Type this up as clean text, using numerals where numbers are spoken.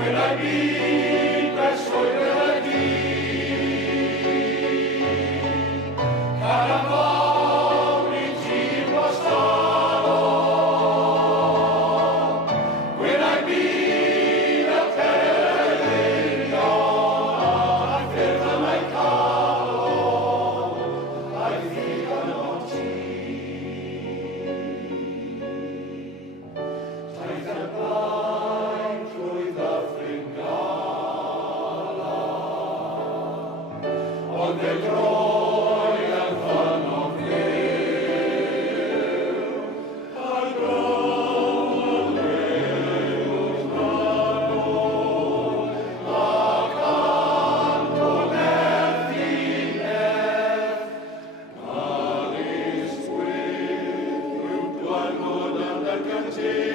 when I meet that sweet melody. Carnaval in Gibraltar, when I meet a Pellegrino, I feel my caro, I feel not Taith y blaen trwy Fringala, ond y droi yn ffynnon fyw, a groen yw'r manwl, ac Antonell Ddineff, Maris Gwyn, yw dwynod yn y gynti.